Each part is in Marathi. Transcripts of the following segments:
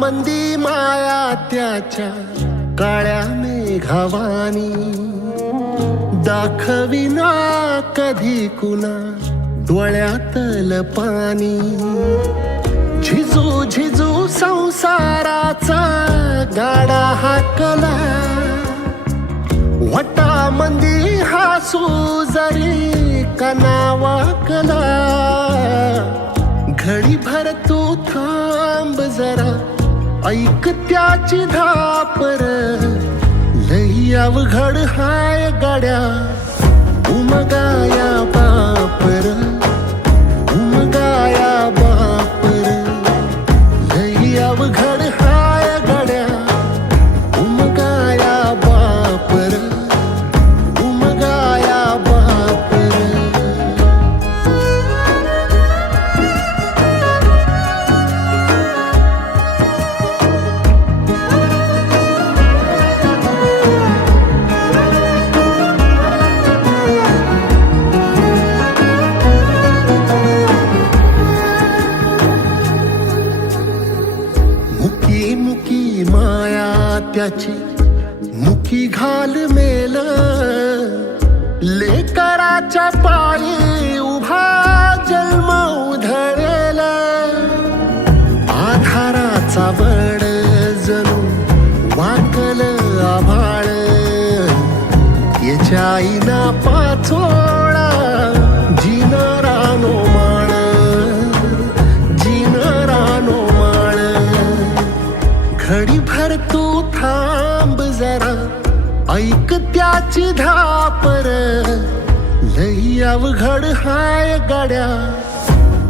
मंदी माया त्याच्या काळ्या मेघावानी, दाखविना कधी कुणा डोळ्यातल पाणी. झिजू झिजू संसाराचा गाडा हाकला, वटामंदी हासू जरी कना वाकला. घडी भर तू थांब जरा, ऐक त्याची धापर, लई अवघड हाय गड्या उमगाया बापर, उमगाया बापर. लई अवघड हाय गड्या उमगाया बापर, उमगाया बापर. मुकी मुकी माया त्याची मुकी घाल मेल, लेकराच्या पायी उभा जन्म उधळेल. आधाराचा बळ जणू वाकल आभाळ, याच्या आईना पाचोळा जिनरानो माळ, जिनरानो माळ. घडी भर तू थांब जरा, ऐक त्याची धापर, लई अवघड हाय गड्या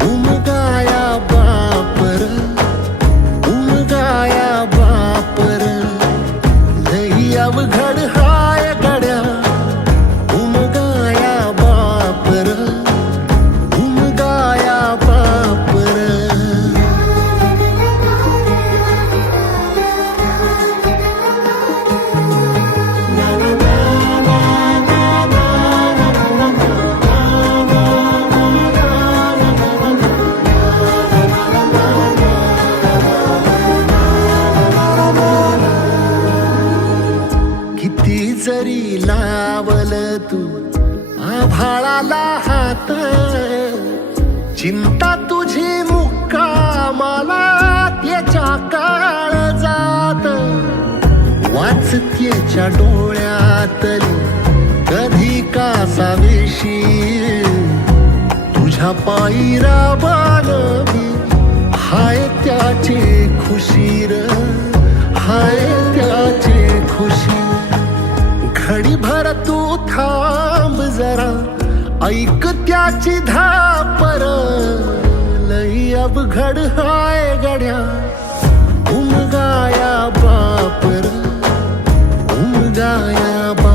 उमगाया बापर, उमगाया बापर. लई अवघड हाय गड्या उमगाया बापर, उमगाया बापर. किती जरी लावल तू आभाळाला हात, चिंता तुझी मुक्कामाला त्याच्या काळजात. वाचतेच्या डोळ्यातली कधी कासावेशी, तुझ्या पायी राबान मी हाय त्याचे खुशीर, हाय त्याचे खुशी. घडी भर तू थांब जरा, ऐक त्याची धापर, लई अवघड हाय गड्या उमगाया बापर, उमगाया बापर.